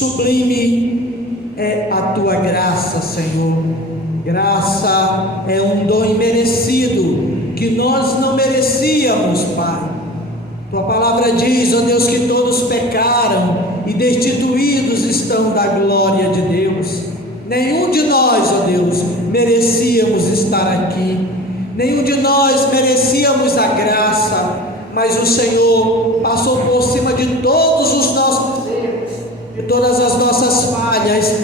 Sublime é a tua graça, Senhor. Graça é um dom imerecido que nós não merecíamos, Pai. Tua palavra diz, ó Deus, que todos pecaram e destituídos estão da glória de Deus. Nenhum de nós, ó Deus, merecíamos estar aqui. Nenhum de nós merecíamos a graça, mas o Senhor passou por cima de todos os nossos erros, de todas as nossas falhas.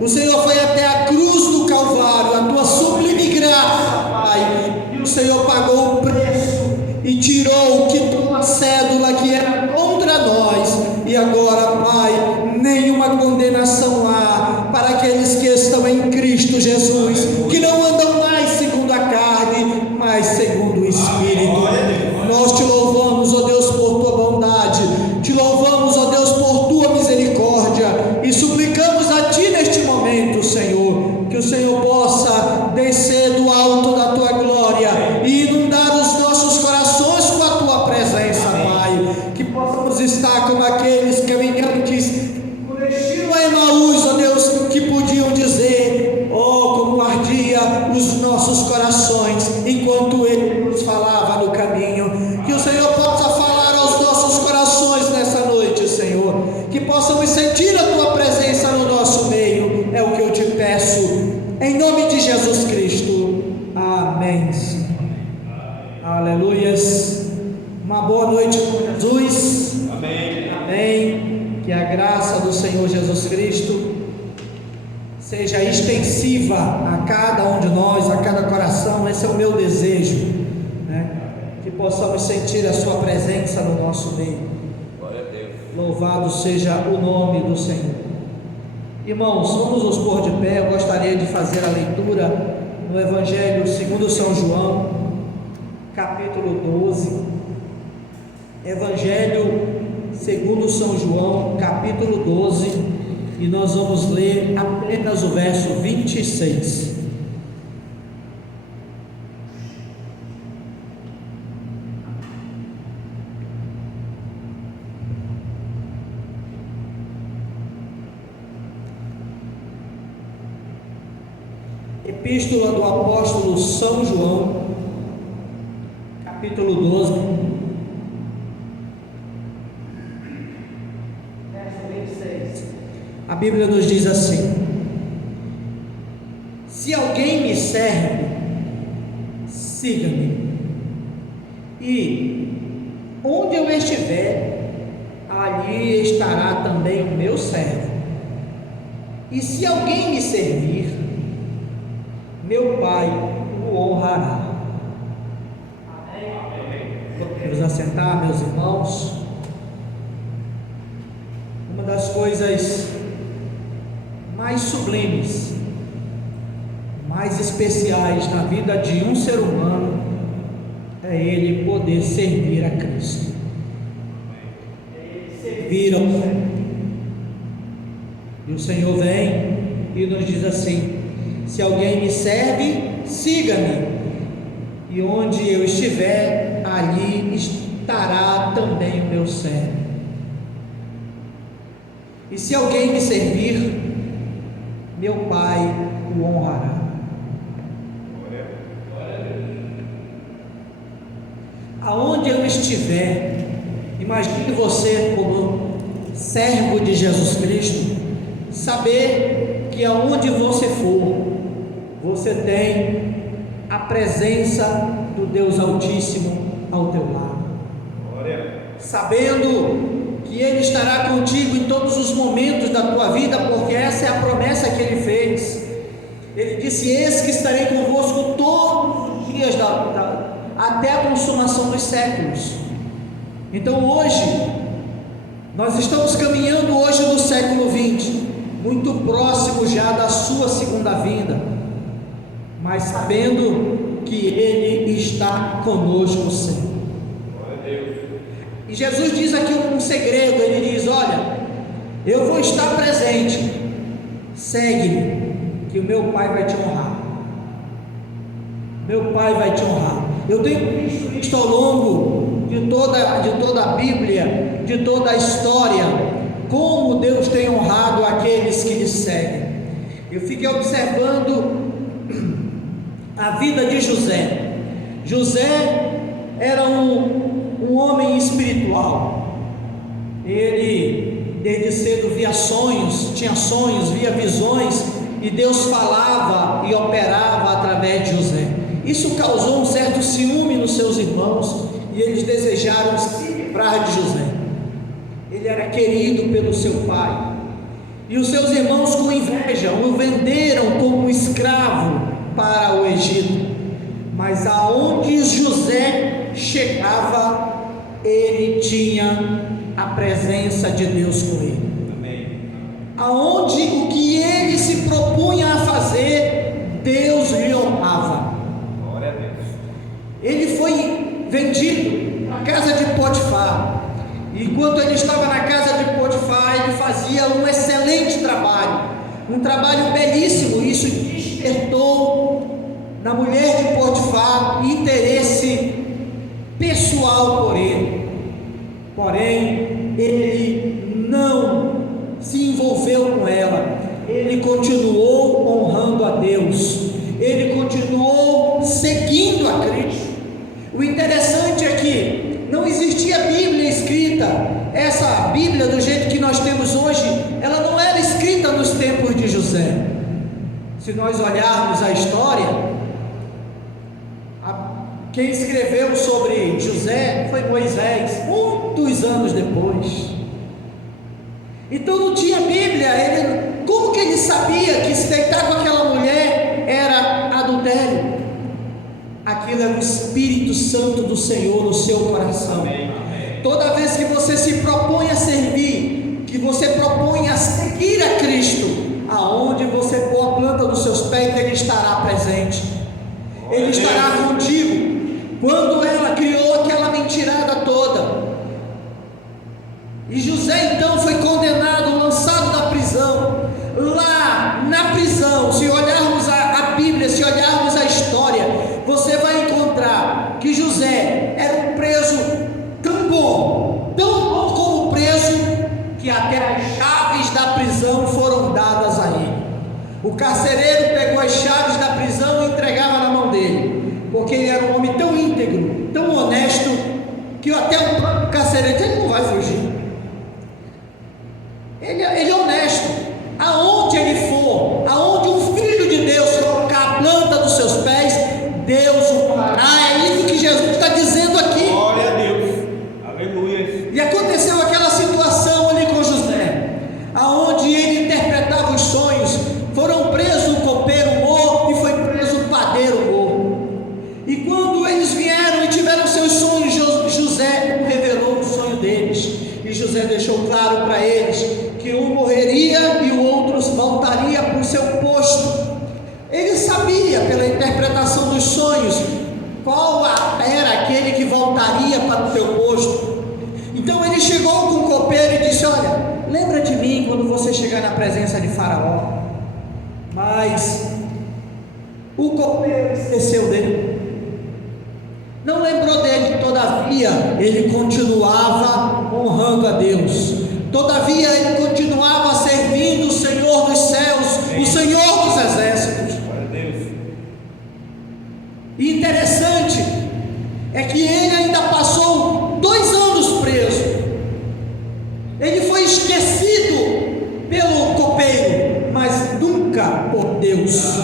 O Senhor foi até a cruz do Calvário, a tua sublime graça, Pai, e o Senhor pagou o preço e tirou que tua cédula que era contra nós, e agora, Pai, nenhuma condenação há para aqueles que estão em Cristo Jesus, que não andam mais segundo a carne, mas segundo o Espírito. Nós te louvamos, ó Deus, por tua bondade, te louvamos, ó Deus, por tua misericórdia, e suplicamos a ti neste momento, Senhor, que o Senhor possa descer do alto da tua glória e inundar os nossos corações com a tua presença, Pai, que possamos estar como aqueles caminhantes no destino a Emaús, ó Deus, que podiam dizer, oh, como ardia os nossos corações enquanto Ele nos falava no caminho. Que o Senhor possa falar aos nossos corações nessa noite, Senhor, que possamos sentir a tua presença no nosso meio, é o que eu te peço, em nome de Jesus Cristo, amém. Aleluias. Uma boa noite com Jesus. Amém. Amém. Que a graça do Senhor Jesus Cristo seja extensiva a cada um de nós, a cada coração. Esse é o meu desejo, né? Que possamos sentir a sua presença no nosso meio. Glória a Deus. Louvado seja o nome do Senhor. Irmãos, vamos nos pôr de pé. Eu gostaria de fazer a leitura no Evangelho segundo São João, capítulo 12. Evangelho segundo São João, capítulo 12, e nós vamos ler apenas o verso 26. Epístola do apóstolo São João, capítulo 12, verso 26. A Bíblia nos diz assim: se alguém me serve, siga-me, e onde eu estiver, ali estará também o meu servo. E se alguém me servir, meu Pai o honrará. Vamos assentar, meus irmãos. Uma das coisas mais sublimes, mais especiais na vida de um ser humano é ele poder servir a Cristo, servir ao Senhor. E o Senhor vem e nos diz assim: se alguém me serve, siga-me, e onde eu estiver, ali estará também o meu servo. E se alguém me servir, meu Pai o honrará. Aonde eu estiver, imagine você como servo de Jesus Cristo, saber que aonde você for, você tem a presença do Deus Altíssimo ao teu lado, sabendo que Ele estará contigo em todos os momentos da tua vida, porque essa é a promessa que Ele fez. Ele disse: eis que estarei convosco todos os dias até a consumação dos séculos. Então hoje, nós estamos caminhando hoje no século 20, muito próximo já da sua segunda vinda, mas sabendo que Ele está conosco sempre. E Jesus diz aqui um segredo. Ele diz: olha, eu vou estar presente, segue-me, que o meu Pai vai te honrar. Meu Pai vai te honrar. Eu tenho visto isto ao longo de toda a Bíblia, de toda a história, como Deus tem honrado aqueles que lhe seguem. Eu fiquei observando a vida de José. José era um homem espiritual. Ele, desde cedo, via sonhos, tinha sonhos, via visões, e Deus falava e operava através de José. Isso causou um certo ciúme nos seus irmãos, e eles desejaram se livrar de José. Ele era querido pelo seu pai, e os seus irmãos, com inveja, o venderam como escravo para o Egito. Mas aonde José chegava, ele tinha a presença de Deus com ele. Amém. Aonde o que ele se propunha a fazer, Deus lhe honrava. Glória a Deus. Ele foi vendido na casa de Potifar. Enquanto ele estava na casa de Potifar, ele fazia um excelente trabalho, um trabalho belíssimo. Isso despertou na mulher de Potifar interesse pessoal por ele. Porém, ele não se envolveu com ela. Ele continuou honrando a Deus. Ele continuou seguindo a Cristo. O interessante é que não existia Bíblia escrita. Essa Bíblia, do jeito que nós temos hoje, ela não era escrita nos tempos de José. Se nós olharmos a história, quem escreveu sobre José foi Moisés, muitos anos depois. Então não tinha Bíblia. Como que ele sabia que se deitar com aquela mulher era adultério? Aquilo era o Espírito Santo do Senhor no seu coração. Amém. Toda vez que você se propõe a servir, que você propõe a seguir a Cristo, aonde você pôr a planta dos seus pés, Ele estará presente. Ele estará contigo. Quando ela criou aquela mentirada toda, e José então foi condenado, lançado da prisão. Lá na prisão, se olharmos a Bíblia, se olharmos a história, você vai encontrar que José era um preso tão bom como preso, que até as chaves da prisão foram dadas a ele. O carcereiro pegou as chaves da prisão e entregava na mão dele, porque ele era um homem tão íntegro, tão honesto, que até o próprio carcereiro, ele não vai fugir. Ele é honesto. Aonde ele for, aonde um filho de Deus colocar a planta dos seus pés, Deus o fará. É isso que Jesus está dizendo aqui. Glória a Deus. Aleluia. E aconteceu aquela situação ali com José, aonde ele interpretava os sonhos. Foram presos o copeiro morto e foi preso o padeiro morto. E quando eles vieram e tiveram seus sonhos, José revelou o sonho deles. E José deixou claro para eles que um morreria e o outro voltaria para o seu posto. Ele sabia pela interpretação dos sonhos qual era aquele que voltaria para o seu posto. Então ele chegou com o copeiro e disse: olha, lembra de mim quando você chegar na presença de Faraó. Mas o copeiro esqueceu dele, não lembrou dele. Todavia ele continuava honrando a Deus. Todavia ele continuava servindo o Senhor dos céus, o Senhor dos exércitos. E interessante é que ele ainda passou 2 anos preso. Ele foi esquecido pelo copeiro, mas nunca por Deus.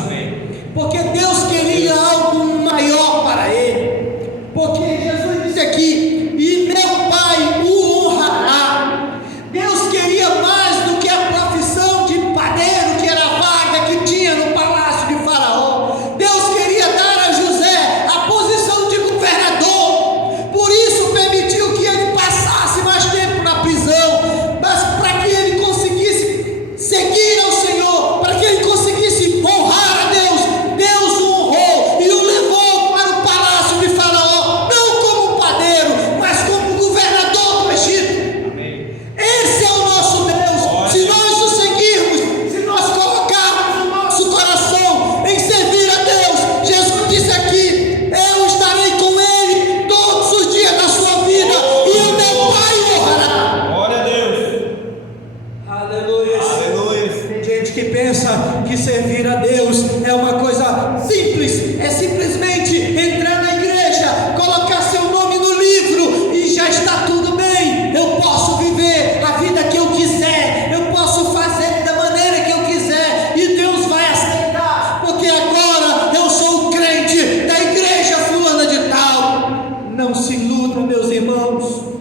Porque Deus queria algo maior para ele. Porque Jesus disse aqui: e meu Pai o honrará. Deus queria mais do que a profissão de padeiro, que era a vaga que tinha no palácio de Faraó. Deus queria dar a José a posição de governador. Por isso permitiu que ele passasse mais tempo na prisão, mas para que ele conseguisse seguir ao Senhor, para que ele conseguisse honrar a Deus. Deus o honrou não se iludam, meus irmãos.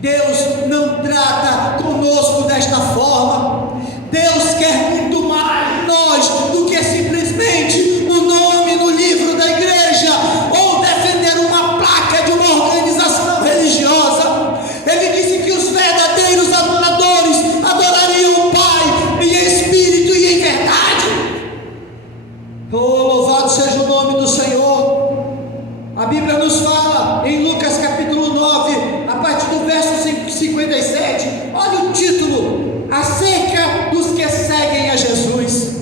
Deus não trata conosco desta forma. Deus quer muito mais de nós do que simplesmente o nome no livro da igreja ou defender uma placa de uma organização religiosa. Ele disse que os verdadeiros adoradores adorariam o Pai em espírito e em verdade. Oh, louvado seja o nome do Senhor. A Bíblia nos fala em Lucas capítulo 9, a partir do verso 57, olha o título: acerca dos que seguem a Jesus.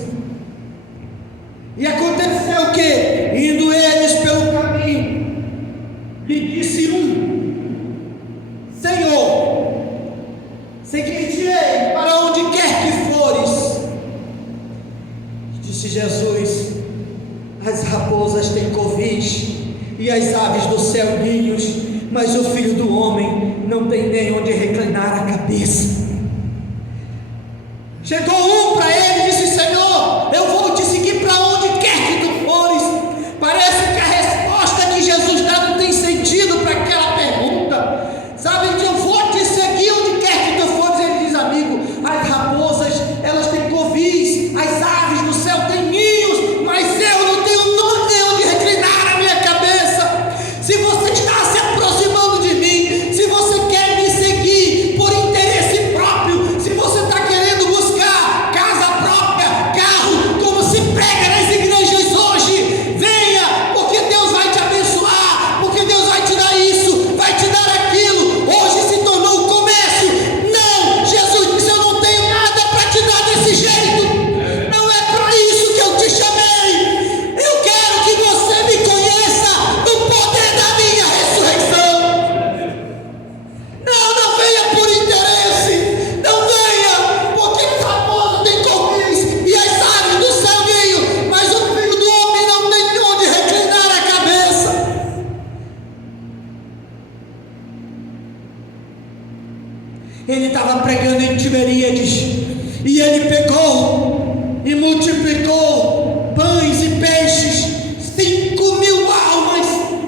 E aconteceu que, indo eles pelo caminho, lhe disse Senhor, seguir-te-ei para onde quer que fores. Disse Jesus: as raposas têm covis e as aves do céu ninhos, mas o Filho do Homem não tem nem onde reclinar a cabeça. Chegou para ele e disse: Senhor, eu vou te seguir para onde quer que tu fores. Parece que a resposta que Jesus dá não tem sentido para aquela pergunta. Sabe, eu vou te seguir onde quer que tu fores. Ele diz: amigo, as raposas, elas têm covis, as aves do céu têm ninhos, mas eu não tenho nem onde reclinar a minha cabeça. Se você está se aproximando de mim, se você quer me seguir por interesse próprio, se você está querendo buscar casa própria, carro, como se prega nas igrejas hoje, venha, porque Deus vai te abençoar, porque Deus vai te dar isso, vai te dar aquilo. Hoje se tornou um comércio. Não, Jesus disse: eu não tenho nada para te dar desse jeito. Não é para isso que eu te chamei. Eu quero que você me conheça no poder da minha ressurreição. Não venha por interesse, não venha porque a raposa tem covis e as aves do céu ninho, mas o Filho do Homem não tem onde reclinar a cabeça. Ele estava pregando em Tiberíades e ele pegou e multiplicou pães e peixes. 5.000 almas,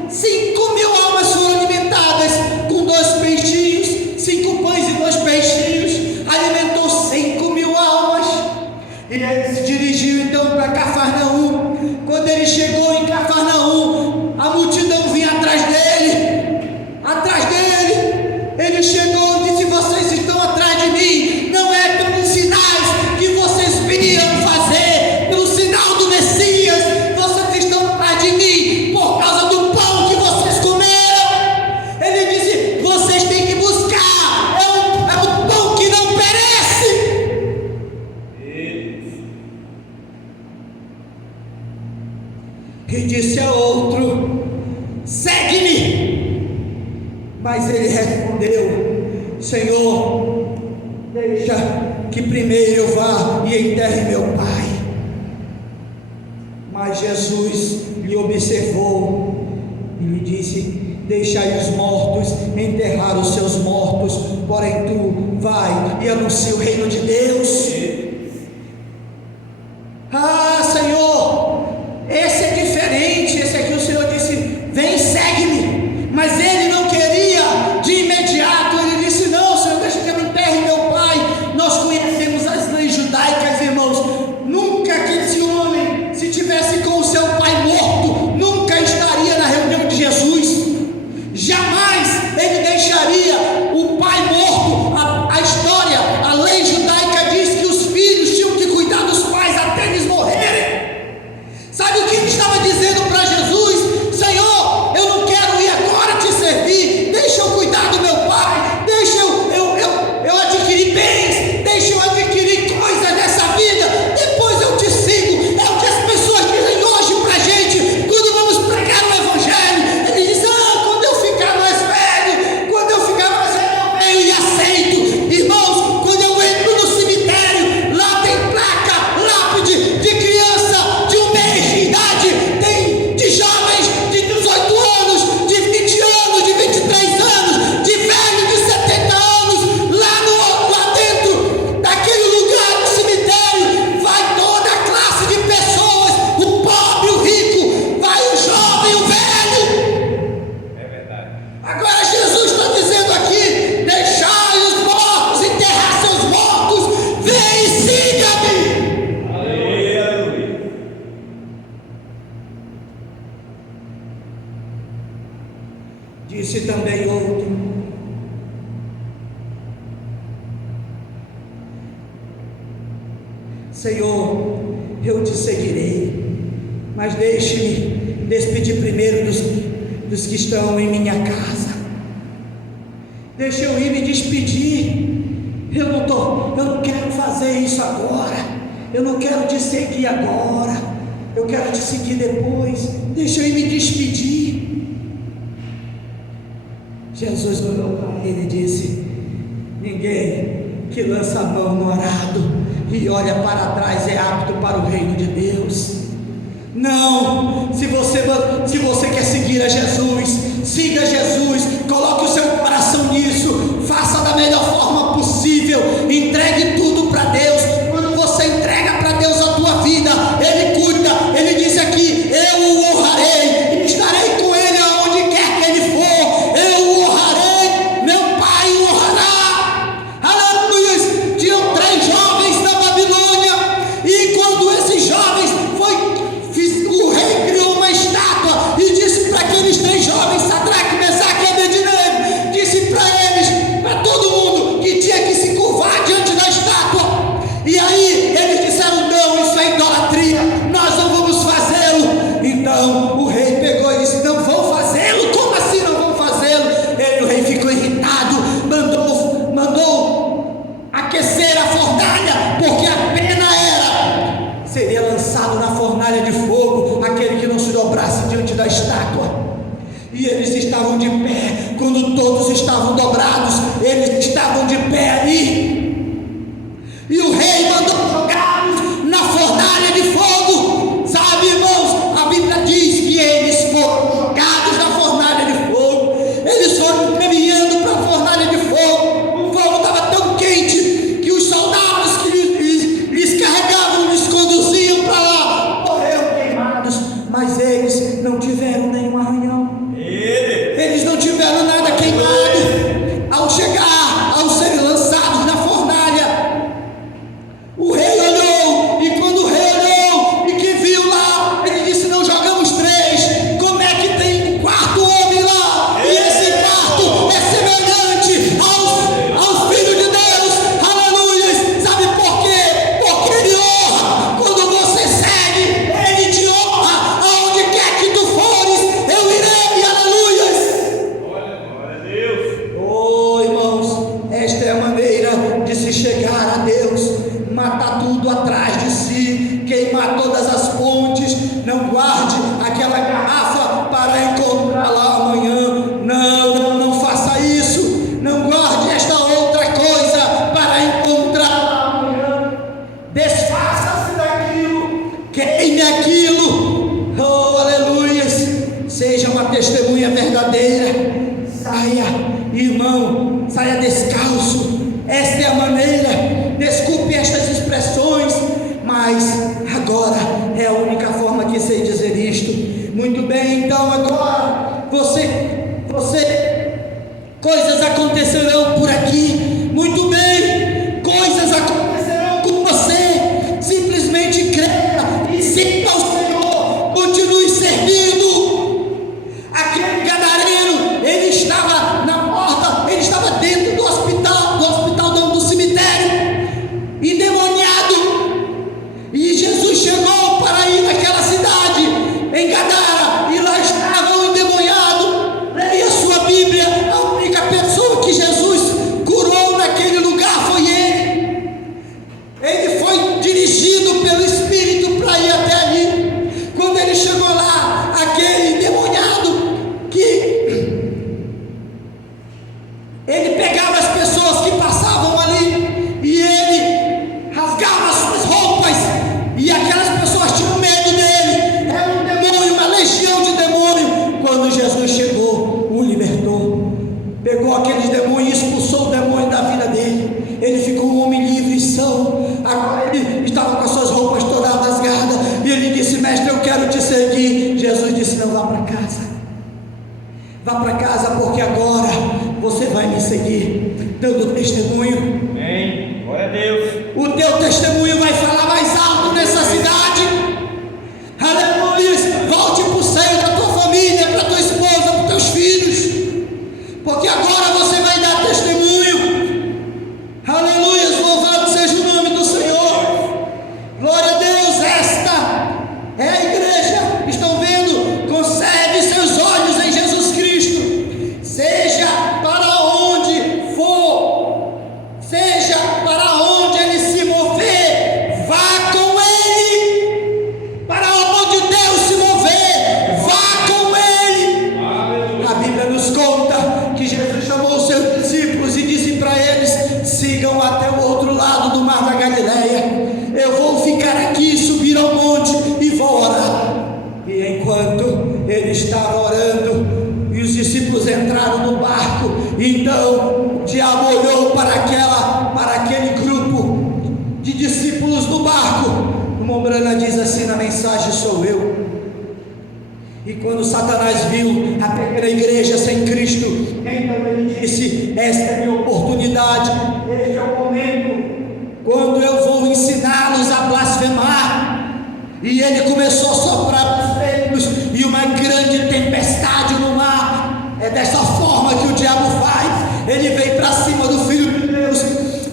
5.000 almas foram alimentadas com 2 peixinhos, 5 pães e 2 peixinhos. Alimentou 5.000 almas. E ele se dirigiu então para Cafarnaum. Quando ele chegou em Cafarnaum, a multidão vinha atrás dele. Ele chegou e disse: vocês estão atrás de mim, não é pelos sinais que vocês viriam fazer, pelo sinal do Messias. Vocês estão atrás de mim por causa do pão que vocês comeram. Ele disse: vocês têm que buscar, é o pão que não perece. E disse a outro: segue-me. Mas ele respondeu: Senhor, deixa que primeiro eu vá e enterre meu pai. Mas Jesus lhe observou e lhe disse: deixai os mortos enterrar os seus mortos, porém tu vai e anuncia o reino de Deus. Ah, Senhor, esse é diferente. Esse aqui o Senhor disse: vem, segue-me. Mas ele não queria de imediato. Ele disse: não, Senhor, deixa que eu enterre meu pai. Nós conhecemos as leis judaicas, irmãos. Nunca que esse homem, se tivesse com o seu pai morto, nunca estaria na reunião de Jesus. Jamais ele deixaria o pai morto. A história, a lei judaica diz que os filhos Agora Jesus está dizendo aqui: deixai os mortos enterrar seus mortos, vem e siga-me. Aleluia. Disse também outro: Senhor, eu te seguirei, mas deixe-me despedir primeiro dos que estão em minha casa. Deixa eu ir me despedir. Eu não quero fazer isso agora. Eu não quero te seguir agora. Eu quero te seguir depois. Deixa eu ir me despedir. Jesus olhou para ele e disse: ninguém que lança a mão no arado e olha para trás é apto para o reino de Deus. Não, se você quer seguir a Jesus, siga Jesus, coloque o seu coração nisso, faça da melhor forma possível, entregue tudo para Deus. Quando você entrega para Deus a tua vida, Ele cuida. Ele diz aqui: eu o honrarei e estarei com Ele aonde quer que Ele for. Eu o honrarei, meu Pai o honrará. Aleluia. Tinham 3 jovens na Babilônia, e quando esses jovens o rei criou uma estátua e disse para aqueles 3 jovens, Sadraque, Mesaque e Abednego, disse para eles, para todo mundo, que tinha que se curvar diante da estátua. E aí eles disseram: não, isso é idolatria, nós não vamos fazê-lo. Então o rei pegou e disse: não vão fazê-lo? Como assim não vão fazê-lo? O rei ficou irritado, mandou aquecer a fornalha, porque a pena seria lançado na fornalha de fogo aquele que não se dobrasse diante da estátua. E eles estavam de pé. Quando todos estavam dobrados, eles estavam de pé ali, e o rei mandou jogá-los na fornalha de fogo. Sabe, irmãos, a Bíblia diz que eles foram jogados na fornalha de fogo. Eles foram caminhando para a fornalha de fogo. O fogo estava tão quente que os soldados que lhes carregavam, lhes conduziam para lá, morreram queimados, mas eles não tiveram nenhum arranhão. Eles não tiveram nada queimado. Ao serem lançados na fornalha, o rei olhou, e quando o rei olhou e que viu lá, ele disse: não jogamos 3, como é que tem um 4º homem lá? E esse 4º é semelhante ao Filho de Deus. Aleluia. Sabe por quê? Porque Ele honra. Quando você segue, Ele te honra. Aonde quer que tu fores, eu irei. Aleluia. Glória a Deus. Oh, irmãos, esta é a maneira de se chegar a Deus: matar tudo atrás de si, queimar todas as fontes. Não guarde aquela garrafa para encontrar lá amanhã. Não faça isso. Não guarde esta outra coisa para encontrar lá amanhã. Desfaça-se daquilo, queime aquilo. Oh, aleluia. Seja uma testemunha verdadeira. Saia, irmão, saia descalço. Esta é a maneira. Desculpe estas expressões, mas agora é a única forma que sei dizer isto. Muito bem, então agora coisas acontecerão por aqui. Muito bem, coisas acontecerão com você. Simplesmente creia e siga ao Senhor. Continue servindo. Aquele gadareno, ele estava na porta, ele estava dentro do hospital não, do cemitério, endemoniado. E Jesus chegou para ir naquela cidade, em Gadara, e lá estava o endemoniado. Leia sua Bíblia. A única pessoa que Jesus curou naquele lugar foi ele. Ele foi dirigido pelo Espírito para ir até ali. Quando ele chegou lá, aquele endemoniado, ele pegava as pessoas que passavam ali e ele rasgava as suas roupas, e aquelas pessoas tinham medo dele. Era um demônio, uma legião de demônio. Quando Jesus chegou, o libertou, pegou aqueles demônios e expulsou o demônio da vida dele. Ele ficou um homem livre e são. Agora ele estava com as suas roupas todas rasgadas, e ele disse: mestre, eu quero te seguir. Jesus disse: não, vá para casa. Vá para casa, porque porque agora você vai me seguir, dando testemunho. Amém. Glória a Deus. O teu testemunho vai falar mais alto nessa cidade. Aleluia. Volte para o seio da tua família, para tua esposa, para os teus filhos, porque agora você vai dar testemunho. Aleluia. Louvado seja o nome do Senhor. Glória a Deus. Esta é a igreja. Estão vendo? Conserve seus olhos em Jesus Cristo. Seja para onde for, seja para onde ele se mover, vá com ele. Para onde Deus se mover, vá com ele. A Bíblia nos conta que Jesus chamou os seus discípulos e disse para eles: sigam até o outro lado do mar da Galileia. Eu vou ficar aqui, subir ao monte e vou orar. E enquanto ele estava orando e os discípulos entraram no barco, então o diabo olhou para aquele grupo de discípulos no barco. O Mombrana diz assim na mensagem: sou eu. E quando Satanás viu a pequena igreja sem Cristo, então ele disse: esta é a minha oportunidade, este é o momento quando eu vou ensiná-los a blasfemar. E ele começou a soprar os ventos e uma grande tempestade no mar. É dessa forma que o diabo faz. Ele vem para cima do Filho de Deus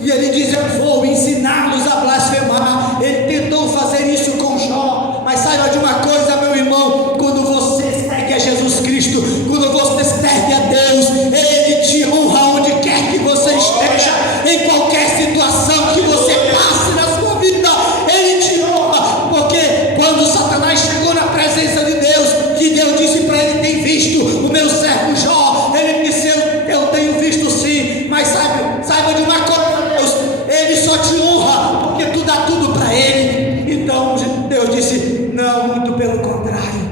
e ele diz: eu vou ensiná-los a blasfemar. Ele tentou fazer isso com Jó, mas saiba de uma coisa, meu irmão: quando você segue a Jesus Cristo, quando você serve a Deus, ele te honra onde quer que você esteja, em qualquer situação que você passe na sua vida, ele te honra. Porque quando Satanás chegou na presença de Deus, que Deus disse para ele: tem visto o meu servo Jó? Ele disse: eu tenho visto sim, mas saiba de uma coisa, Deus, ele só te honra porque tu dá tudo para ele. Então Deus disse: não, muito pelo contrário,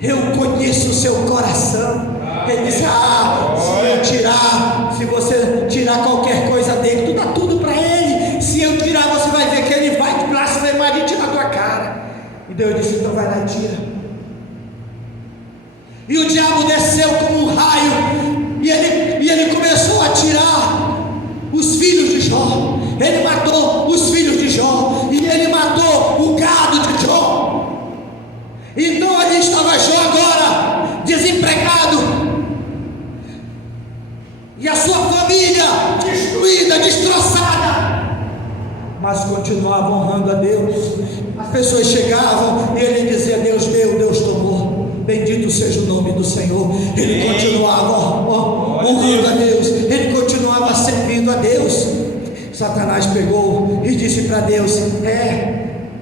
eu conheço o seu coração. Ele disse: se você tirar qualquer coisa dele, tu dá tudo para ele. Se eu tirar, você vai ver que ele vai te blasfemar de ti na tua cara. E Deus disse: então vai lá e tira. E o diabo desceu como um raio, e ele começou a tirar os filhos de Jó. Ele matou os filhos de Jó, e ele matou o gado de Jó. Então ali estava Jó agora, desempregado, e a sua família destruída, destroçada, mas continuava honrando a Deus. As pessoas chegavam e ele dizia: Deus deu, Deus tomou, bendito seja o nome do Senhor. Ele continuava honrando a Deus, ele continuava servindo a Deus. Satanás pegou e disse para Deus: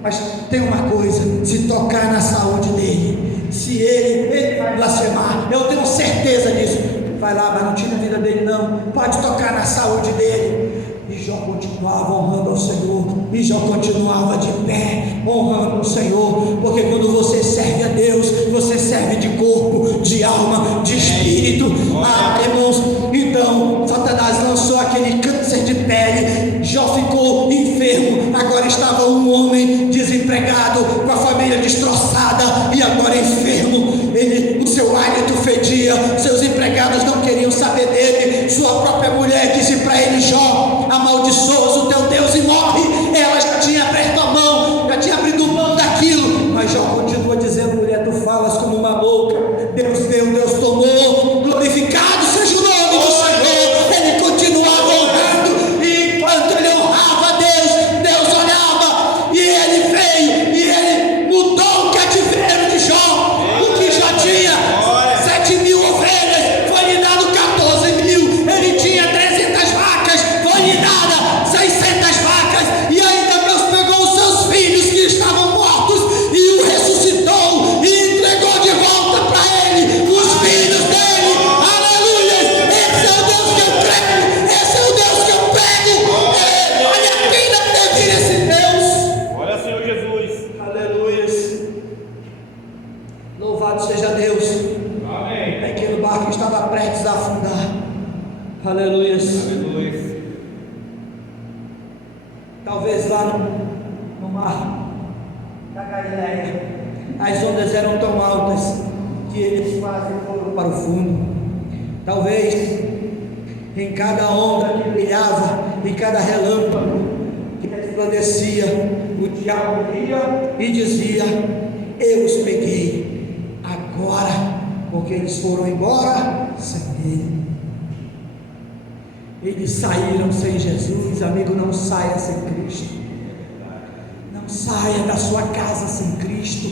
mas tem uma coisa, se tocar na saúde dele, se ele vai blasfemar, eu tenho certeza disso. Vai lá, mas não tira a vida dele não, pode tocar na saúde dele. E Jó continuava honrando ao Senhor, e Jó continuava de pé honrando o Senhor, porque quando você serve a Deus, você serve de corpo, de alma, de espírito. Irmãos, então Satanás lançou aquele câncer de pele, Jó ficou enfermo, agora estava um homem desempregado, com a família destroçada, e agora enfermo. O seu hálito fedia, seus empregados não queriam saber dele. Sua própria mulher disse para ele: Jó, amaldiçoa o teu Deus e morre. Ela já tinha aberto a mão, já tinha abrido mão daquilo, mas Jó continua dizendo: mulher, tu falas como uma louca. Deus deu, Deus tomou, glorificado seja o nome do Senhor. Ele continuava honrando, e enquanto ele honrava a Deus, Deus olhava, e ele veio e ele mudou o cativeiro de Jó. O que já tinha 7.000 ovelhas, foi lhe dado 14.000. Ele tinha 300 vacas, foi lhe dada 600 vacas. E ainda Deus pegou os seus filhos que estavam mortos e o ressuscitou e entregou de volta para ele os filhos dele. Aleluia! Esse é o Deus que eu creio, esse é o Deus que eu prego. Vale a pena servir esse Deus. Olha, Senhor Jesus. Aleluia! Louvado seja Deus. Amém. Aquele barco estava prestes a afundar. Aleluia. Aleluia. Talvez lá no mar da Galileia as ondas eram tão altas que eles quase foram para o fundo. Talvez em cada onda que brilhava, em cada relâmpago que resplandecia, o diabo ia e dizia: eu os peguei agora, porque eles foram embora sem ele. Eles saíram sem Jesus. Amigo, não saia sem Cristo. Não saia da sua casa sem Cristo.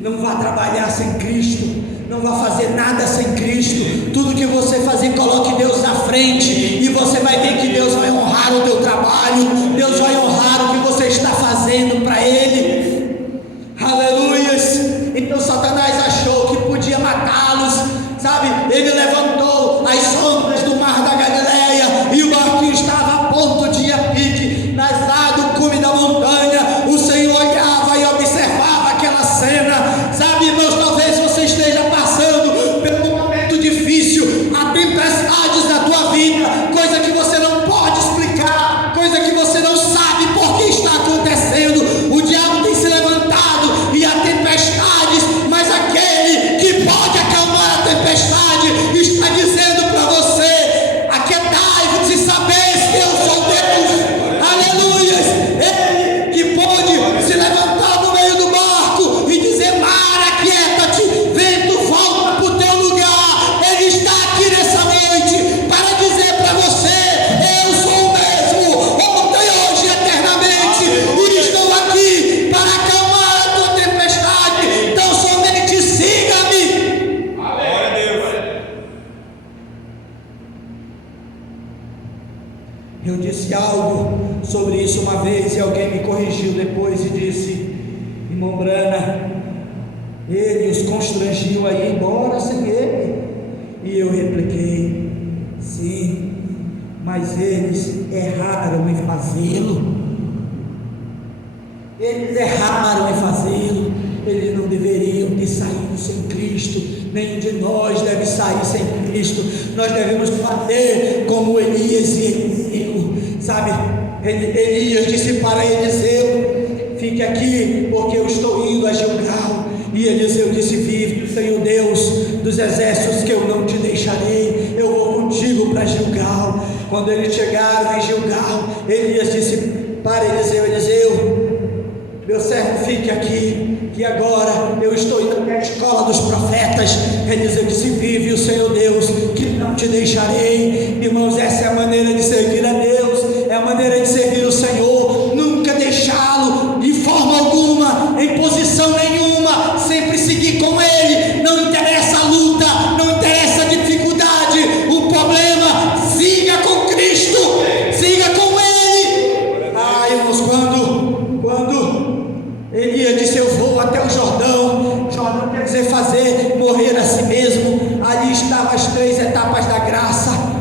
Não vá trabalhar sem Cristo. Não vá fazer nada sem Cristo. Tudo que você fazer, coloque Deus na frente, e você vai ver que Deus vai honrar o teu trabalho. Deus vai honrar o que você está fazendo para Ele. Aleluias. Então Satanás achou que podia matá-los, sabe? Ele levantou as ondas do mar da Galileia, e o barquinho estava a ponto de ir a pique, mas lá do cume da montanha, o Senhor olhava e observava aquela cena, sabe, irmãos? Talvez você esteja passando por um momento difícil, há tempestades na tua vida, coisa que você não pode explicar, coisa que você não sabe por que está acontecendo. O diabo tem se levantado e há tempestades, mas aquele que pode acalmar a tempestade está dizendo para você: aquietai-vos e sabeis que eu sou Deus. Aleluias. Ele que pode se levantar no meio do barco e dizer: mar, aquieta-te, vento, volta para o teu lugar. Ele está aqui nessa noite para dizer para você: eu sou o mesmo, ontem, hoje e eternamente, e estou aqui para acalmar a tua tempestade. Então somente siga-me. Glória a Deus. Eu disse algo sobre isso uma vez e alguém me corrigiu depois e disse: irmão Brana, ele os constrangiu a ir embora sem ele. E eu repliquei: sim, mas eles erraram em fazê-lo. Eles erraram em fazê-lo. Eles não deveriam ter saído sem Cristo. Nenhum de nós deve sair sem Cristo. Nós devemos fazer como Elias e Eliseu, sabe? Elias disse para Eliseu: fique aqui, porque eu estou indo a Gilgal. E Eliseu disse: vive o Senhor Deus dos exércitos, que eu não te deixarei. Eu vou contigo para Gilgal. Quando eles chegaram em Gilgal, Elias disse para Eliseu: Eliseu, meu servo, fique aqui, que agora eu estou indo na escola dos profetas. Eliseu disse: vive o Senhor Deus, que não te deixarei. Irmãos, essa é a maneira de servir a Deus, é a maneira de servir o Senhor. Nunca deixá-lo de forma alguma, em posição nenhuma, sempre seguir com Ele. Não interessa a luta, não interessa a dificuldade, o problema, siga com Cristo, siga com Ele. Ah, irmãos, quando Elias disse: eu vou até o Jordão. Jordão quer dizer morrer a si mesmo. Ali estavam as 3 etapas da graça.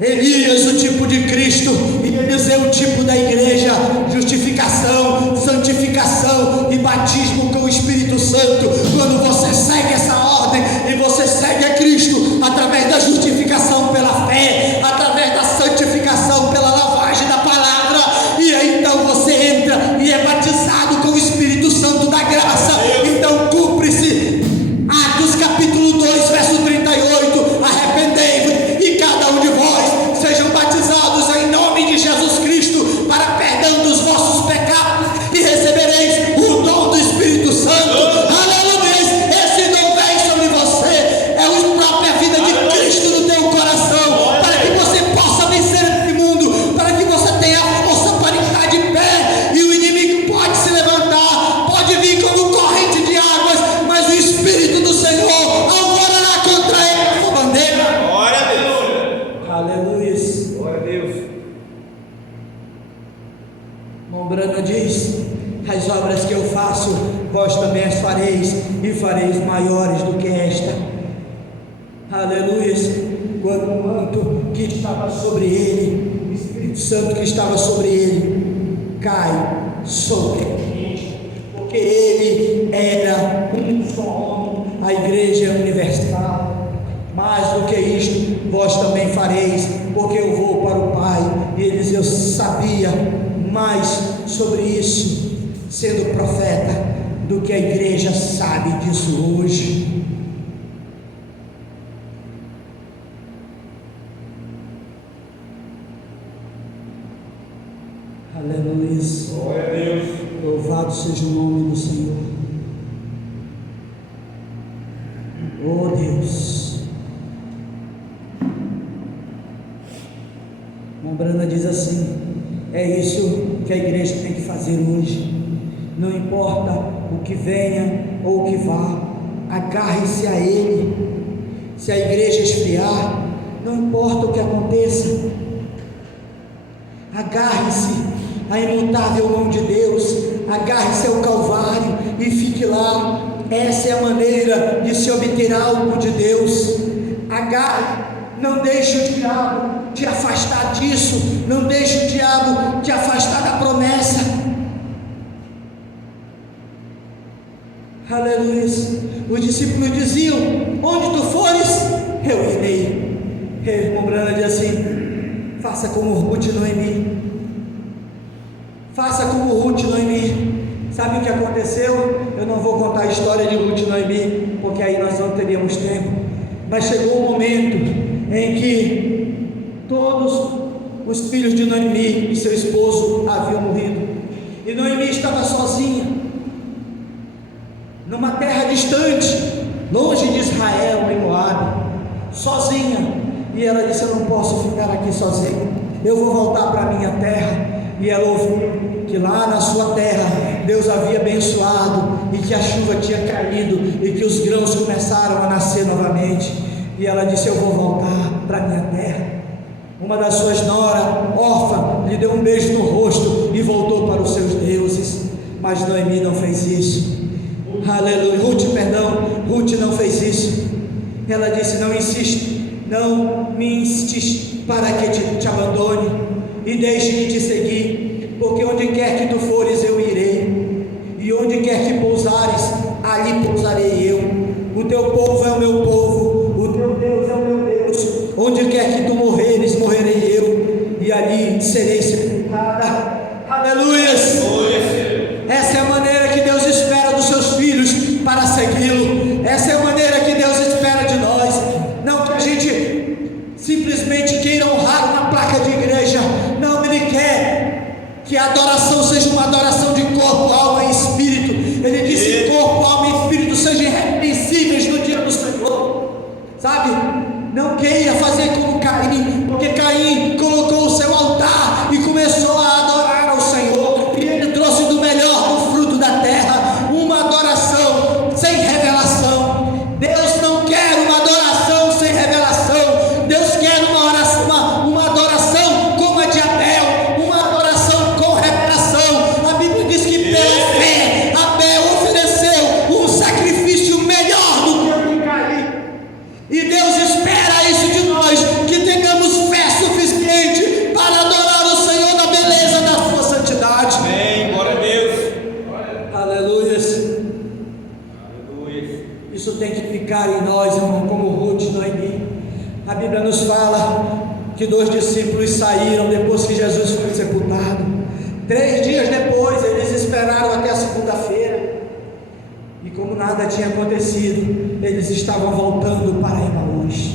Elias, o tipo de Cristo, e Eliseu, o tipo da igreja: justificação, santificação e batismo com o Espírito Santo. Quando você segue essa ordem e você segue a Cristo através da justificação pela fé, através da santificação pela lavagem da palavra, e aí então você entra e é batizado com o Espírito Santo da graça. Então cumpre-se Atos capítulo 2 verso 38: arrependei-vos e cada um de vós sejam batizados em nome de Jesus Cristo para perdão dos vossos pecados, e recebereis o dom do Espírito Santo. Aleluia. Esse dom vem sobre você, é a própria vida de Cristo no teu coração, para que você possa vencer esse mundo, para que você tenha força para estar de pé. E o inimigo pode se levantar, pode vir como corrente de águas, mas o Espírito do Senhor alvorará contra ele a sua bandeira. Glória a Deus. Aleluia. Glória a Deus. Mombrana diz: as obras que eu faço, vós também as fareis, e fareis maiores do que esta. Aleluia. Quando o manto que estava sobre ele, o Espírito Santo que estava sobre ele, cai sobre ele, porque ele era um só homem. A igreja é universal. Mais do que isto, vós também fareis, porque eu vou para o Pai. E Eliseu sabia mais sobre isso, sendo profeta, do que a igreja sabe disso hoje. Aleluia. Glória a Deus. Louvado seja o nome do Senhor. Oh Deus. Mombrana diz assim: é isso que a igreja tem que fazer hoje. Não importa o que venha ou o que vá, agarre-se a Ele. Se a igreja esfriar, não importa o que aconteça, agarre-se à imutável mão de Deus, agarre-se ao Calvário e fique lá. Essa é a maneira de se obter algo de Deus. Agarre, não deixe o diabo te afastar disso, não deixe o diabo te afastar da promessa. Aleluia. Os discípulos diziam: onde tu fores, eu irei. Irmão Brana diz assim: faça como Ruth e Noemi. Faça como Ruth e Noemi. Sabe o que aconteceu? Eu não vou contar a história de Ruth e Noemi, porque aí nós não teríamos tempo. Mas chegou um momento em que todos os filhos de Noemi e seu esposo haviam morrido, e Noemi estava sozinha, numa terra distante, longe de Israel, em Moabe, sozinha. E ela disse: eu não posso ficar aqui sozinha, eu vou voltar para a minha terra. E ela ouviu que lá na sua terra Deus havia abençoado, e que a chuva tinha caído, e que os grãos começaram a nascer novamente. E ela disse: eu vou voltar para a minha terra. Uma das suas noras, órfã, lhe deu um beijo no rosto e voltou para os seus deuses. Mas Noemi não fez isso. Aleluia. Ruth não fez isso. Ela disse: não insiste, não me insistes para que te abandone e deixe de te seguir, porque onde quer que tu fores eu irei, e onde quer que pousares, ali pousarei eu. O teu povo é o meu povo, o teu Deus é o meu Deus. Onde quer que tu morreres, morrerei eu, e ali serei sepultada. Aleluia. Essa é a maneira que Deus espera dos seus filhos para segui-lo. Essa é a maneira que Deus espera de nós. Não que a gente simplesmente queira honrar uma placa de igreja. Não, Ele quer que a adoração seja uma adoração de corpo, alma e espírito. Ele disse: corpo, alma e espírito sejam irrepreensíveis no dia do Senhor. Sabe? Não queira fazer como Caim, porque Caim colocou o seu altar e começou a adorar ao Senhor, e ele trouxe do melhor do fruto da terra uma adoração sem revelação. Deus não quer uma adoração sem revelação. Deus quer uma adoração como a de Abel, uma adoração com revelação. A Bíblia diz que pela fé Abel ofereceu um sacrifício melhor do que o de Caim. E Deus espera isso de nós, que tenhamos fé suficiente para adorar o Senhor na beleza da sua santidade. Amém. Glória a Deus. Aleluia. Aleluia. Isso tem que ficar em nós, irmão, como Ruth e Noemi. A Bíblia nos fala que 2 discípulos saíram depois que Jesus foi sepultado. 3 dias depois, eles esperaram até a segunda-feira, e como nada tinha acontecido, eles estavam voltando para Emaús.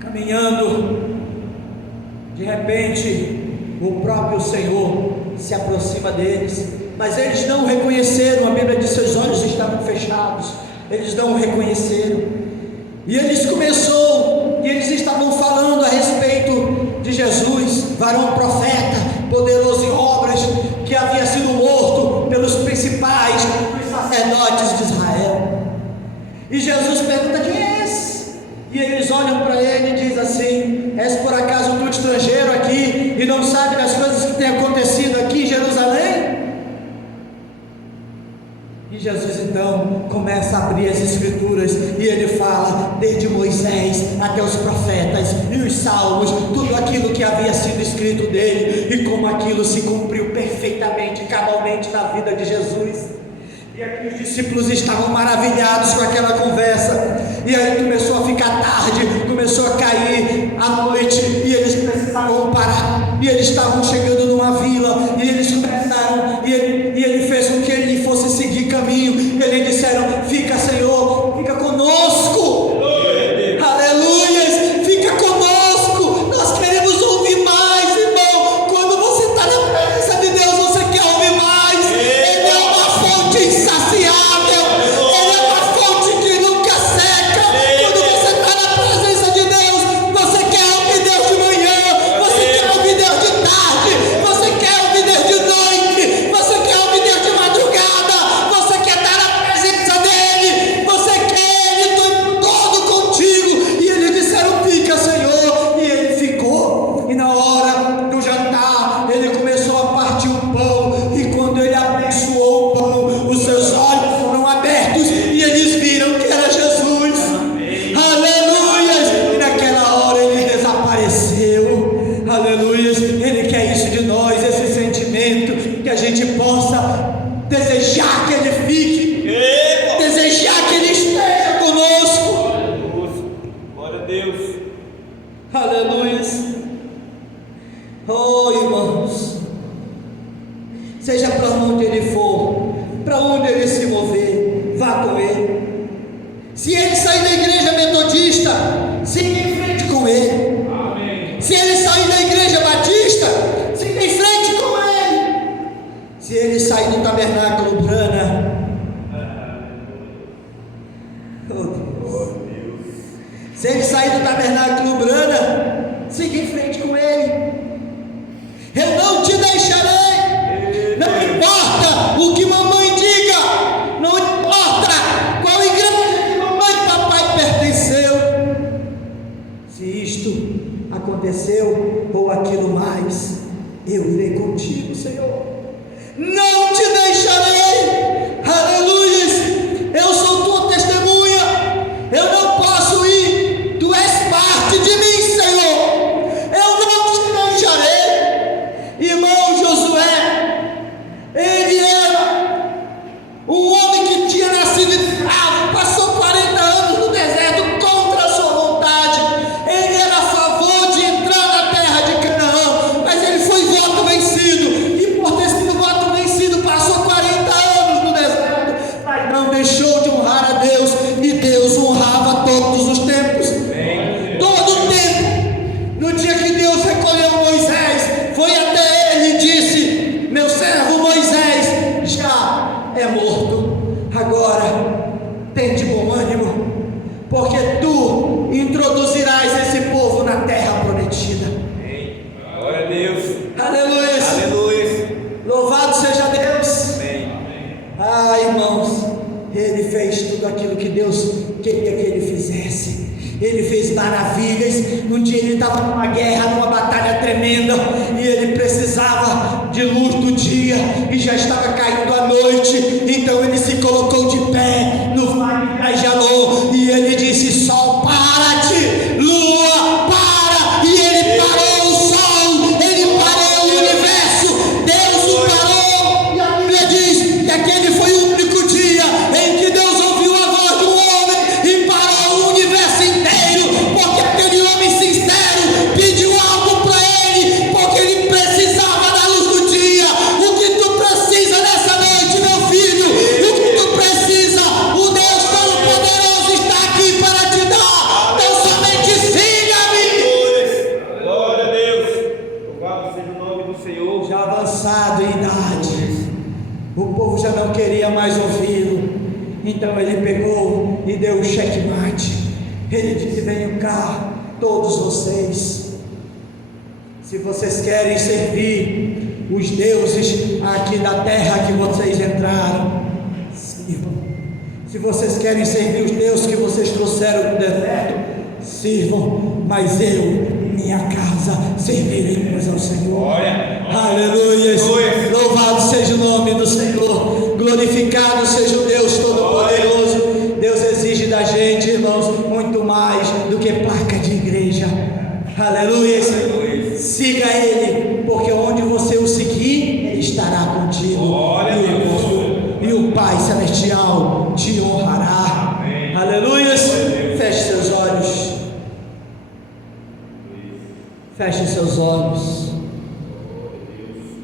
Caminhando, de repente, o próprio Senhor se aproxima deles, mas eles não o reconheceram. A Bíblia diz que seus olhos estavam fechados, eles não o reconheceram. E eles estavam falando a respeito de Jesus, varão profeta, poderoso em obras, que havia sido morto pelos principais sacerdotes de Israel. E Jesus pergunta: quem é esse? E eles olham para ele e dizem assim: és por acaso tu estrangeiro aqui e não sabe das coisas que têm acontecido aqui em Jerusalém? E Jesus então começa a abrir as escrituras, e ele fala desde Moisés até os profetas e os salmos, tudo aquilo que havia sido escrito dele, e como aquilo se cumpriu perfeitamente, cabalmente na vida de Jesus. E aqui os discípulos estavam maravilhados com aquela conversa. E aí começou a ficar tarde, começou a cair a noite, e eles precisavam parar. E eles estavam chegando numa vila, e eles começaram, e ele fez com que ele fosse seguir caminho. Eles disseram: fique a gente possa desejar que Ele fique, desejar que Ele esteja conosco. Glória a Deus. Aleluia. Oh, irmãos, seja para onde Ele for, para onde Ele se mover, vá com Ele. Se Ele sair da igreja metodista, siga em frente com Ele. Amém. Se Ele sair da igreja batista, siga em frente com Ele. Se Ele sair do tabernáculo Brana, oh Deus. Se Ele sair do tabernáculo Brana, siga em frente com Ele. Eu não te deixarei. Não importa o que mamãe diga, não importa qual igreja que mamãe e papai pertenceu. Se isto aconteceu ou aquilo mais, eu irei contigo, Senhor. Não te deixarei. Aleluia. Eu sou tua testemunha. Eu não posso ir. Tu és parte de mim, Senhor. Eu não te deixarei. Irmão Josué, ele era um homem que tinha nascido escravo, passou 40 anos no deserto contra a sua vontade. Ele era a favor de entrar na terra de Canaã, mas ele foi voto vencido, e por ter sido voto vencido, passou 40 anos no deserto, mas não deixou de honrar a Deus, e Deus honrava todos os tempos. Todo o tempo. No dia que Deus recolheu Moisés, foi até ele e disse: meu servo Moisés já é morto, agora tem de bom ânimo, porque tu introduzirás esse povo na terra prometida. Glória a Deus. Aleluia. Aleluia. Louvado seja Deus. Amém. Ah, irmãos, ele fez tudo aquilo que Deus queria que ele fizesse. Ele fez maravilhas. Um dia ele estava numa guerra, numa batalha tremenda, e ele precisava de luz do dia, e já estava caindo a noite. Então ele se colocou de pé no vale de Ajalon, e ele disse: sol, para-te, lua, para. E ele parou o sol, ele parou o universo, Deus o parou. E a Bíblia diz que aquele foi o único dia em que Deus ouviu a voz do homem e parou o universo inteiro, porque aquele homem sincero pediu algo para ele, porque ele precisava da luz do dia. O que tu precisa nessa noite, meu filho? O que tu precisa? O Deus Todo-Poderoso está aqui para te dar. Então somente siga-me. Glória a Deus. Louvado seja o nome do Senhor. Já avançado em idade, o povo já não queria mais ouvi-lo. Então ele pegou e deu o checkmate. Ele disse: venham cá, todos vocês. Se vocês querem servir os deuses aqui da terra que vocês entraram, sirvam. Se vocês querem servir os deuses que vocês trouxeram do deserto, sirvam. Mas eu e minha casa serviremos ao Senhor. Glória. Aleluia. Aleluia. Louvado seja o nome do Senhor. Glorificado seja o Deus Todo-Poderoso. Deus exige da gente, irmãos, muito mais do que placa de igreja. Aleluia. Siga Ele, porque onde você o seguir, Ele estará contigo. Glória a Deus. E o Pai Celestial te honrará. Amém. Aleluia. Feche seus olhos. Feche seus olhos.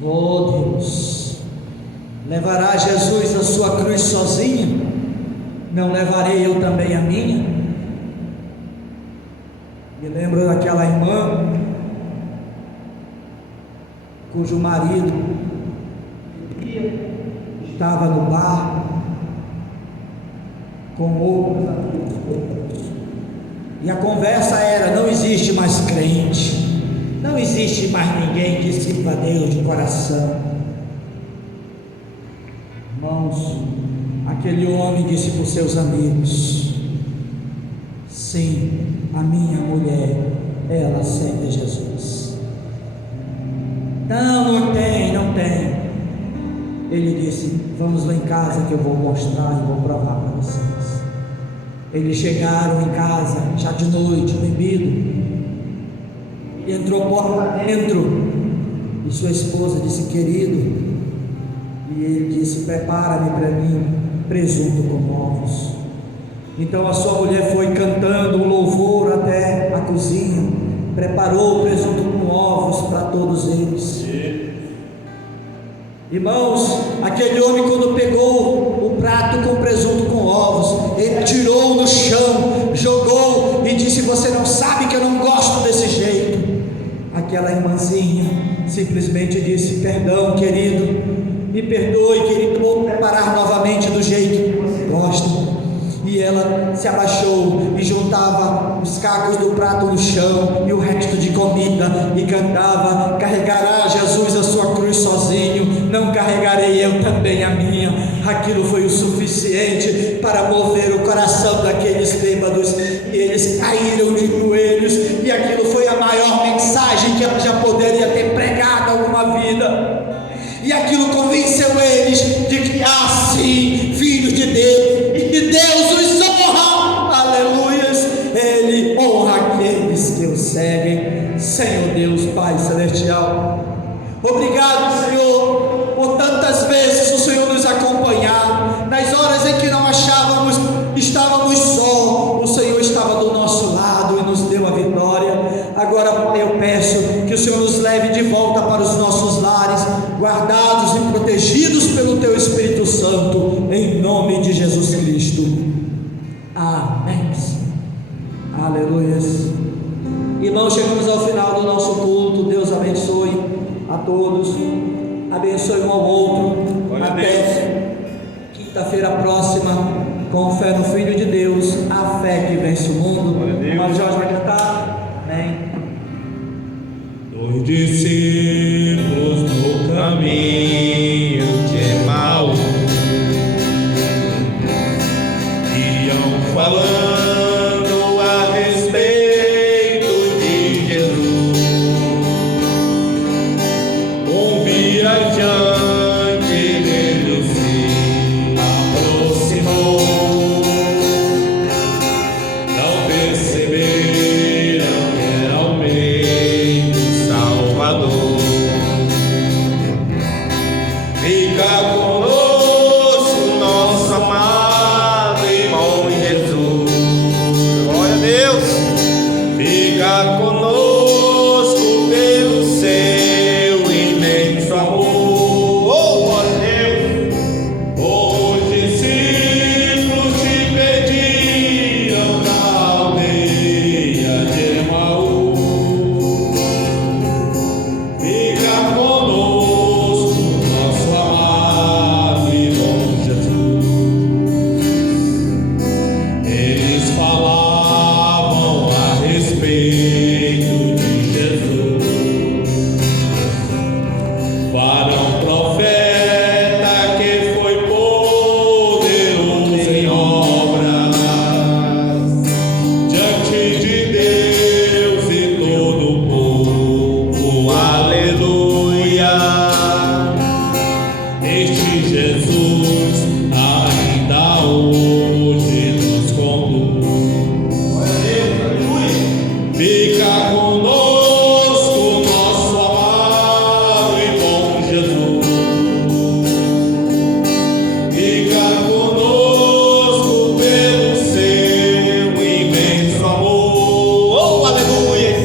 Oh Deus, levará Jesus a sua cruz sozinho? Não levarei eu também a minha? Me lembro daquela irmã cujo marido estava no bar com outros amigos, e a conversa era: não existe mais crente, não existe mais ninguém que sirva a Deus de coração. Irmãos, aquele homem disse para os seus amigos: sim, a minha mulher, ela serve a Jesus. Não tem. Ele disse: vamos lá em casa que eu vou mostrar e vou provar para vocês. Eles chegaram em casa, já de noite, bebido. Ele entrou por lá dentro, e sua esposa disse: querido, E ele disse: prepara-me para mim presunto com ovos. Então a sua mulher foi cantando um louvor até a cozinha, preparou o presunto com ovos para todos eles. Irmãos, aquele homem, quando pegou o prato com presunto com ovos, ele tirou no chão, jogou e disse: você não sabe que eu não gosto desse jeito. Aquela irmãzinha simplesmente disse: perdão, querido, me perdoe, querido, vou preparar novamente do jeito que você gosta. E ela se abaixou e juntava os cacos do prato no chão e o resto de comida e cantava: carregará Jesus a sua cruz sozinho, não carregarei eu também a minha. Aquilo foi o suficiente para mover o coração daqueles bêbados, e eles caíram de joelhos, e aquilo foi a maior mensagem que ela já poderia ter pregado alguma vida. E aquilo convenceu eles de que há sim filhos de Deus, e que Deus os honra, aleluias. Ele honra aqueles que o seguem. Senhor Deus, Pai Celestial, obrigado, Senhor, por tantas vezes o Senhor nos acompanhar, nas horas em que não achávamos que estávamos só, o Senhor estava do nosso lado e nos deu a vitória. Agora, Pai, eu peço que o Senhor nos leve de volta para os nossos lares, guardados e protegidos pelo Teu Espírito Santo, em nome de Jesus Cristo. Amém. Aleluia. Irmãos, chegamos ao final do nosso culto. Deus abençoe a todos, abençoe um ao outro. Até quinta-feira próxima, com fé no Filho de Deus, a fé que vence o mundo. O Jorge vai cantar. Amém. Dois discípulos no caminho de Emaús iam falando a respeito de Jesus. Um viajante dele se aproximou, não perceberam que era o meio Salvador. Fica conosco, nosso amado e bom Jesus. Glória a Deus. Fica conosco pelo seu imenso amor. Oh, glória a Deus. Os discípulos te pediram na aldeia de Emaús. Fica conosco, nosso amado e bom Jesus. Eles falavam a respeito de Jesus. Varão profeta que foi poderoso em obras diante de Deus e todo o povo. Aleluia. Este Jesus ainda hoje nos conduz. Fica conosco, nosso amado e bom Jesus. Fica conosco pelo seu imenso amor. Oh, aleluia.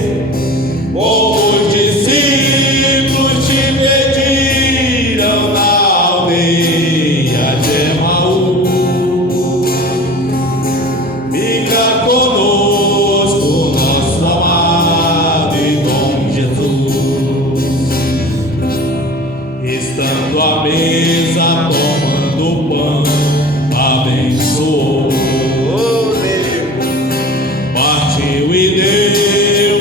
Os discípulos te pediram na aldeia de Emaús. Fica conosco, nosso amado e bom Jesus. Estando à mesa, tomando o pão, abençoou, partiu e deu.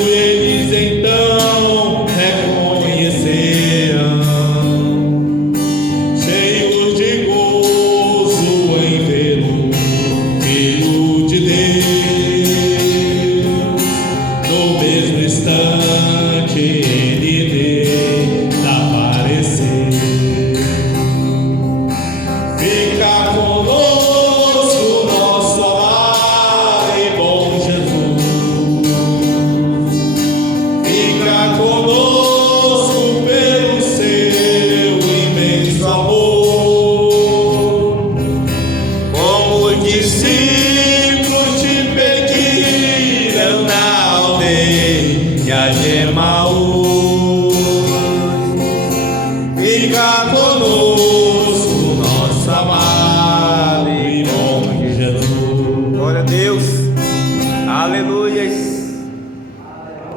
Eles então reconheceram, cheios de gozo em vê-lo, Filho de Deus. No mesmo instante ele veio aparecer. Saúl, e cada